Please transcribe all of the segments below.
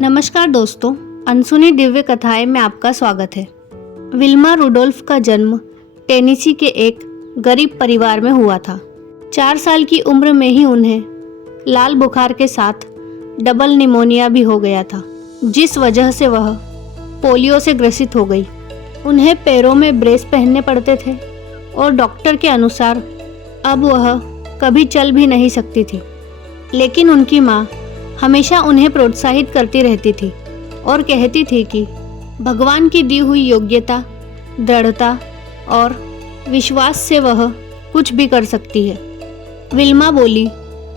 नमस्कार दोस्तों, अनसुनी दिव्य कथाएं में आपका स्वागत है। विल्मा रुडोल्फ का जन्म टेनेसी के एक गरीब परिवार में हुआ था। 4 साल की उम्र में ही उन्हें लाल बुखार के साथ डबल निमोनिया भी हो गया था, जिस वजह से वह पोलियो से ग्रसित हो गई। उन्हें पैरों में ब्रेस पहनने पड़ते थे और डॉक्टर के अनुसार अब वह कभी चल भी नहीं सकती थी। लेकिन उनकी माँ हमेशा उन्हें प्रोत्साहित करती रहती थी और कहती थी कि भगवान की दी हुई योग्यता, दृढ़ता और विश्वास से वह कुछ भी कर सकती है। विल्मा बोली,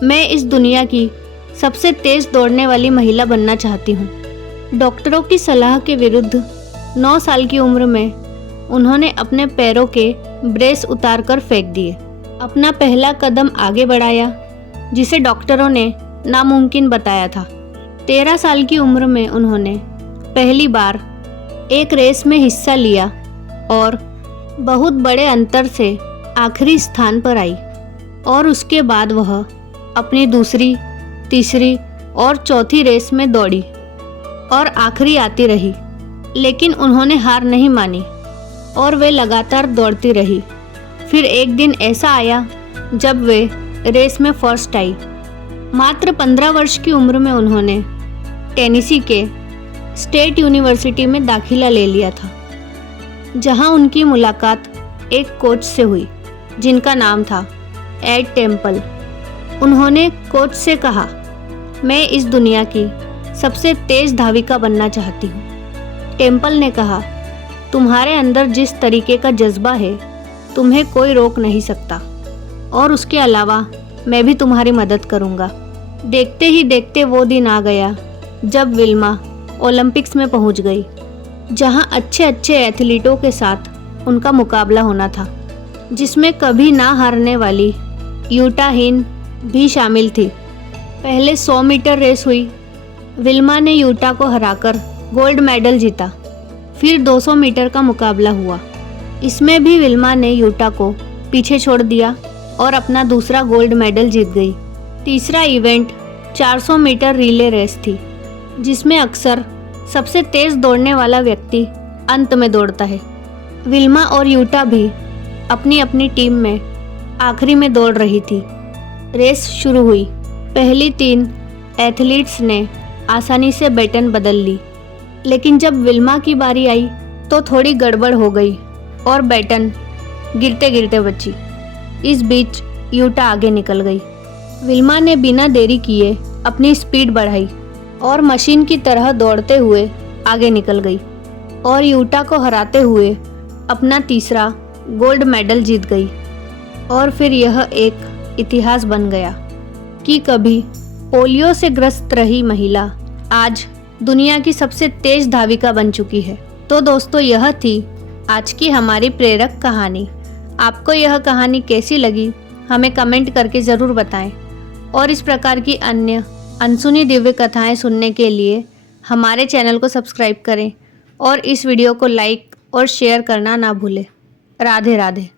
मैं इस दुनिया की सबसे तेज दौड़ने वाली महिला बनना चाहती हूँ। डॉक्टरों की सलाह के विरुद्ध 9 साल की उम्र में उन्होंने अपने पैरों के ब्रेस उतारकर फेंक दिए। अपना पहला कदम आगे बढ़ाया, जिसे डॉक्टरों ने नामुमकिन बताया था। 13 साल की उम्र में उन्होंने पहली बार एक रेस में हिस्सा लिया और बहुत बड़े अंतर से आखिरी स्थान पर आई। और उसके बाद वह अपनी दूसरी, तीसरी और चौथी रेस में दौड़ी और आखिरी आती रही। लेकिन उन्होंने हार नहीं मानी और वे लगातार दौड़ती रही। फिर एक दिन ऐसा आया जब वे रेस में फर्स्ट आई। मात्र 15 वर्ष की उम्र में उन्होंने टेनेसी के स्टेट यूनिवर्सिटी में दाखिला ले लिया था, जहां उनकी मुलाकात एक कोच से हुई जिनका नाम था एड टेम्पल। उन्होंने कोच से कहा, मैं इस दुनिया की सबसे तेज धाविका बनना चाहती हूँ। टेम्पल ने कहा, तुम्हारे अंदर जिस तरीके का जज्बा है, तुम्हें कोई रोक नहीं सकता, और उसके अलावा मैं भी तुम्हारी मदद करूंगा। देखते ही देखते वो दिन आ गया जब विल्मा ओलंपिक्स में पहुंच गई, जहां अच्छे अच्छे एथलीटों के साथ उनका मुकाबला होना था, जिसमें कभी ना हारने वाली यूटा हिन भी शामिल थी। पहले 100 मीटर रेस हुई। विल्मा ने यूटा को हराकर गोल्ड मेडल जीता। फिर 200 मीटर का मुकाबला हुआ। इसमें भी विल्मा ने यूटा को पीछे छोड़ दिया और अपना दूसरा गोल्ड मेडल जीत गई। तीसरा इवेंट 400 मीटर रिले रेस थी, जिसमें अक्सर सबसे तेज दौड़ने वाला व्यक्ति अंत में दौड़ता है। विल्मा और यूटा भी अपनी अपनी टीम में आखिरी में दौड़ रही थी। रेस शुरू हुई। पहली 3 एथलीट्स ने आसानी से बैटन बदल ली, लेकिन जब विल्मा की बारी आई तो थोड़ी गड़बड़ हो गई और बैटन गिरते गिरते बची। इस बीच यूटा आगे निकल गई। विल्मा ने बिना देरी किए अपनी स्पीड बढ़ाई और मशीन की तरह दौड़ते हुए आगे निकल गई और यूटा को हराते हुए अपना तीसरा गोल्ड मेडल जीत गई। और फिर यह एक इतिहास बन गया कि कभी पोलियो से ग्रस्त रही महिला आज दुनिया की सबसे तेज धाविका बन चुकी है। तो दोस्तों, यह थी आज की हमारी प्रेरक कहानी। आपको यह कहानी कैसी लगी हमें कमेंट करके ज़रूर बताएं, और इस प्रकार की अन्य अनसुनी दिव्य कथाएं सुनने के लिए हमारे चैनल को सब्सक्राइब करें और इस वीडियो को लाइक और शेयर करना ना भूलें। राधे राधे।